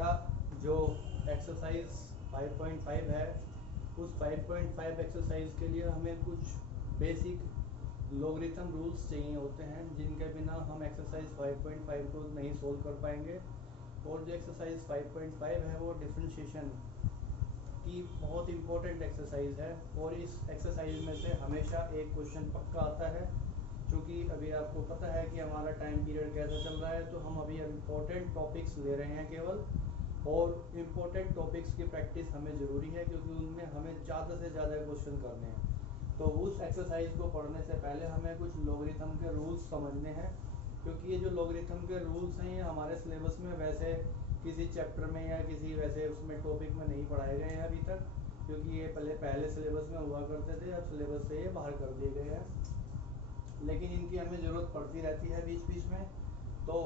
बेटा जो एक्सरसाइज 5.5 है उस 5.5 एक्सरसाइज के लिए हमें कुछ बेसिक लॉगरिथम रूल्स चाहिए होते हैं जिनके बिना हम एक्सरसाइज 5.5 को नहीं सोल्व कर पाएंगे। और जो एक्सरसाइज 5.5 है वो डिफरेंशिएशन की बहुत इंपॉर्टेंट एक्सरसाइज है और इस एक्सरसाइज में से हमेशा एक क्वेश्चन पक्का आता है। क्योंकि अभी आपको पता है कि हमारा टाइम पीरियड कैसा चल रहा है, तो हम अभी इम्पोर्टेंट टॉपिक्स ले रहे हैं केवल, और इम्पोर्टेंट टॉपिक्स की प्रैक्टिस हमें ज़रूरी है क्योंकि उनमें हमें ज़्यादा से ज़्यादा क्वेश्चन करने हैं। तो उस एक्सरसाइज को पढ़ने से पहले हमें कुछ लॉगरिथम के रूल्स समझने हैं, क्योंकि ये जो लॉगरिथम के रूल्स हैं ये हमारे सिलेबस में वैसे किसी चैप्टर में या किसी वैसे उसमें टॉपिक में नहीं पढ़ाए गए हैं अभी तक, क्योंकि ये पहले सिलेबस में हुआ करते थे, अब सिलेबस से ये बाहर कर दिए गए हैं, लेकिन इनकी हमें ज़रूरत पड़ती रहती है बीच बीच में। तो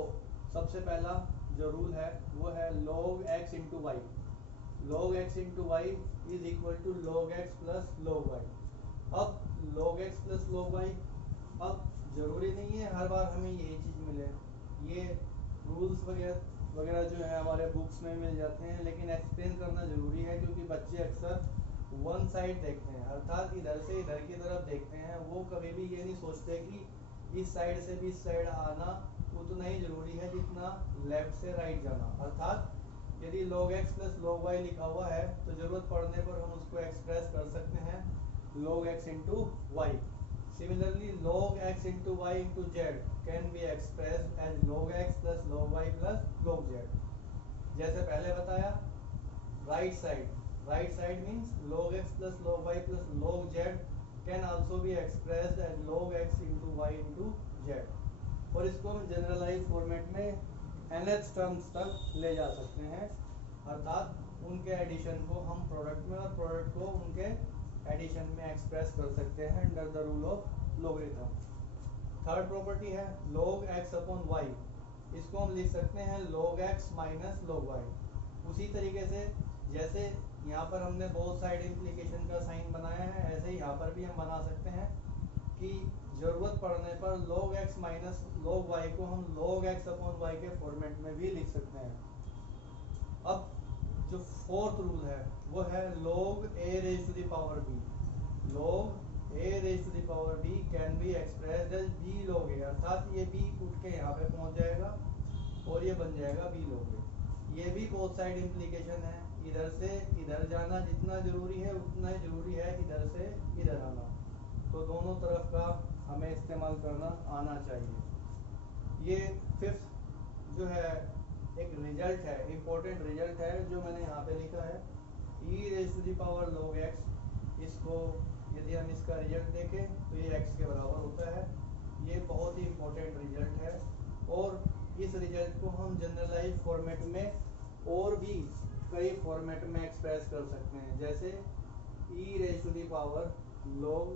सबसे पहला जो रूल है वो है log x into y. log x into y is equal to log x plus log y। अब log x plus log y, अब ज़रूरी नहीं है हर बार हमें यही चीज़ मिले, ये रूल्स वगैरह जो है हमारे बुक्स में मिल जाते हैं, लेकिन एक्सप्लेन करना ज़रूरी है क्योंकि बच्चे अक्सर वन साइड देखते हैं, अर्थात इधर से इधर की तरफ देखते हैं। वो कभी भी ये नहीं सोचते कि इस साइड से भी इस साइड आना उतना ही जरूरी है जितना लेफ्ट से राइट जाना। अर्थात यदि log x plus log y लिखा हुआ है तो जरूरत पड़ने पर हम उसको एक्सप्रेस कर सकते हैं log x into y. Similarly log x into y into z can be expressed as log x plus log y plus log z। जैसे पहले बताया, right side means log x plus log y plus log z can also be expressed as log x into y into z। और इसको हम generalise format में nth terms तक ले जा सकते हैं, अर्थात उनके एडिशन को हम प्रोडक्ट में और प्रोडक्ट को उनके एडिशन में एक्सप्रेस कर सकते हैं under the rule of logarithm. Third property है log x अपॉन y, इसको हम लिख सकते हैं log x minus log y। उसी तरीके से जैसे यहाँ पर हमने बोथ साइड इम्प्लीकेशन का साइन बनाया है, ऐसे ही यहाँ पर भी हम बना सकते हैं कि जरूरत पड़ने पर log x minus log y को हम log x अपॉन y के फॉर्मेट में भी लिख सकते हैं। अब जो फोर्थ रूल है वो है log a raise to the power b। log a raise to the power b can be expressed as b log a, अर्थात ये b उठ के यहाँ पे पहुँच जाएगा और ये बन जाएगा b log a। ये भी बोथ साइड इम्प्लीकेशन है, इधर से इधर जाना जितना जरूरी है उतना ही जरूरी है इधर से इधर आना, तो दोनों तरफ का हमें इस्तेमाल करना आना चाहिए। ये फिफ्थ जो है एक रिजल्ट है, इम्पोर्टेंट रिजल्ट है जो मैंने यहाँ पे लिखा है e raise to the power log x। इसको यदि हम इसका रिजल्ट देखें तो ये x के बराबर होता है। ये बहुत ही इम्पोर्टेंट रिजल्ट है और इस रिजल्ट को हम जनरलाइज फॉर्मेट में और भी कई फॉर्मेट में एक्सप्रेस कर सकते हैं, जैसे e raise to the power log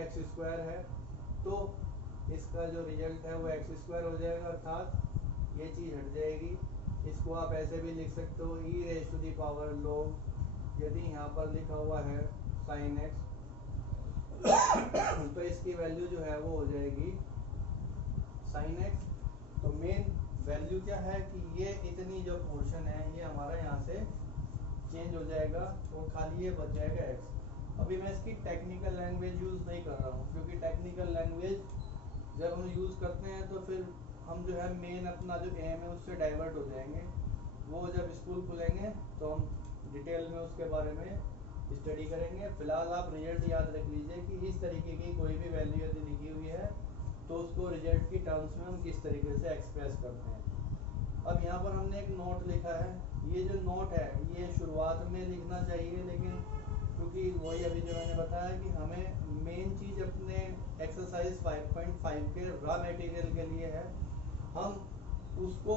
x square है तो इसका जो रिजल्ट है वो x स्क्वायर हो जाएगा, अर्थात ये चीज़ हट जाएगी। इसको आप ऐसे भी लिख सकते हो e raise to the power log, यदि यहाँ पर लिखा हुआ है sin x तो इसकी वैल्यू जो है वो हो जाएगी sin x। तो मेन वैल्यू क्या है कि ये इतनी जो पोर्शन है ये हमारा यहाँ से चेंज हो जाएगा और खाली ये बच जाएगा x। अभी मैं इसकी टेक्निकल लैंग्वेज यूज़ नहीं कर रहा हूँ क्योंकि टेक्निकल लैंग्वेज जब हम यूज़ करते हैं तो फिर हम जो है मेन अपना जो एम है उससे डाइवर्ट हो जाएंगे। वो जब स्कूल खुलेंगे तो हम डिटेल में उसके बारे में स्टडी करेंगे। फिलहाल आप रिजल्ट याद रख लीजिए कि इस तरीके की कोई भी वैल्यू यदि लिखी हुई है तो उसको रिजल्ट की टर्म्स में हम किस तरीके से एक्सप्रेस करते हैं। अब यहाँ पर हमने एक नोट लिखा है, ये जो नोट है ये शुरुआत में लिखना चाहिए, लेकिन क्योंकि वही अभी जो मैंने बताया कि हमें मेन चीज़ अपने एक्सरसाइज 5.5 के रॉ मटेरियल के लिए है, हम उसको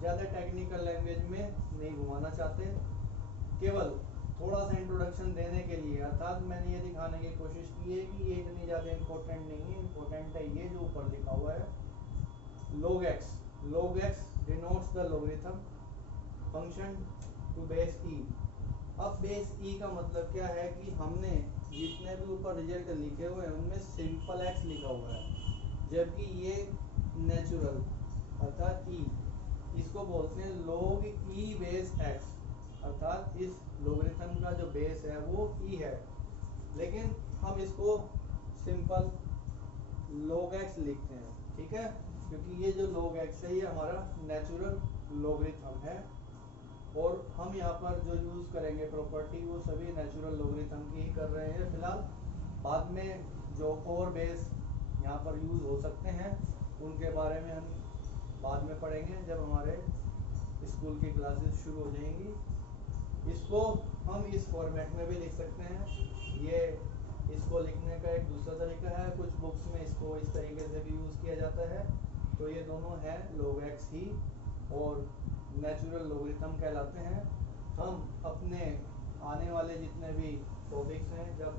ज़्यादा टेक्निकल लैंग्वेज में नहीं घुमाना चाहते, केवल थोड़ा सा इंट्रोडक्शन देने के लिए। अर्थात मैंने ये दिखाने की कोशिश की है कि ये इतनी ज़्यादा इम्पोर्टेंट नहीं है, इम्पोर्टेंट है ये जो ऊपर लिखा हुआ है log x। log x denotes the logarithm function to base e। अब बेस e का मतलब क्या है कि हमने जितने भी ऊपर रिजल्ट लिखे हुए हैं उनमें सिंपल x लिखा हुआ है, जबकि ये नेचुरल अर्थात e इसको बोलते हैं log e बेस x, अर्थात इस लोगरिथम का जो बेस है वो e है, लेकिन हम इसको सिंपल log x लिखते हैं, ठीक है, क्योंकि ये जो log x है ये हमारा नेचुरल लोगरिथम है और हम यहाँ पर जो यूज़ करेंगे प्रॉपर्टी वो सभी नेचुरल लोगरिथम की ही कर रहे हैं फिलहाल। बाद में जो और बेस यहाँ पर यूज़ हो सकते हैं उनके बारे में हम बाद में पढ़ेंगे जब हमारे स्कूल की क्लासेस शुरू हो जाएंगी। इसको हम इस फॉर्मेट में भी लिख सकते हैं, ये इसको लिखने का एक दूसरा तरीका है, कुछ बुक्स में इसको इस तरीके से भी यूज़ किया जाता है। तो ये दोनों है log x ही और नेचुरल लोगरिथम कहलाते हैं। हम अपने आने वाले जितने भी टॉपिक्स हैं जब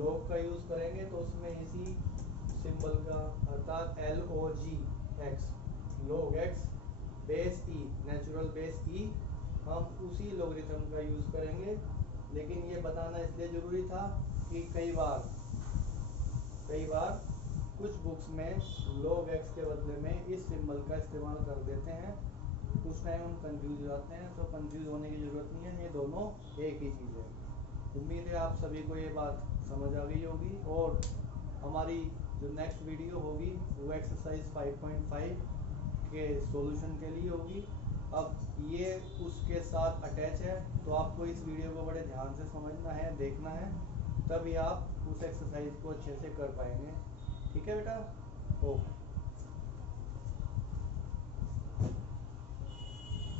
log का यूज़ करेंगे तो उसमें इसी सिंबल का अर्थात log x, log x base e, natural base e, हम उसी लोगरिथम का यूज़ करेंगे। लेकिन ये बताना इसलिए ज़रूरी था कि कई बार कुछ बुक्स में log x के बदले में इस सिंबल का इस्तेमाल कर देते हैं, कुछ टाइम हम कंफ्यूज हो जाते हैं, तो कंफ्यूज होने की ज़रूरत नहीं है, ये दोनों एक ही चीज़ है। उम्मीद है आप सभी को ये बात समझ आ गई होगी और हमारी जो नेक्स्ट वीडियो होगी वो एक्सरसाइज 5.5 के सॉल्यूशन के लिए होगी। अब ये उसके साथ अटैच है तो आपको इस वीडियो को बड़े ध्यान से समझना है, देखना है, तभी आप उस एक्सरसाइज को अच्छे से कर पाएंगे। ठीक है बेटा, ओके।